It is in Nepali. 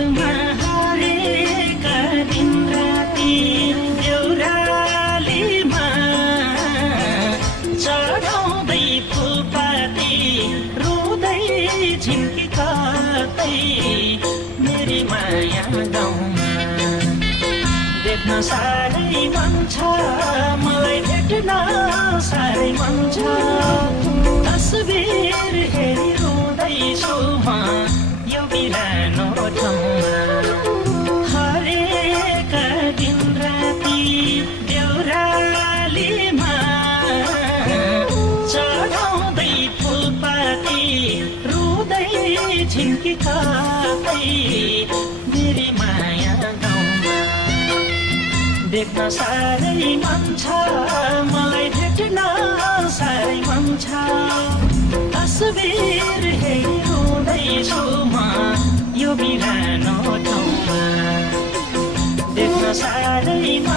गीतमा हारेका दिन राति देउरालीमा चढाउँदै फुलपाती रुँदै झिम्की कतै मेरी माया गाउँमा देख्न साह्रै मन छ मलाई भेट्न साह्रै मन छ तस्बिर हेरी रुँदैछु म यो बिरानो ठाउँमा हरेका दिन राति देउरालीमा चढाउँदै फुलपाती रुँदै झिम्की कतै मेरी माया गाउँमा देख्न साह्रै मन छ मलाई भेट्न साह्रै मन छ तस्बिर हेरी रुँदैछु म यो बिरानो ठाउँमा देख्न साह्रै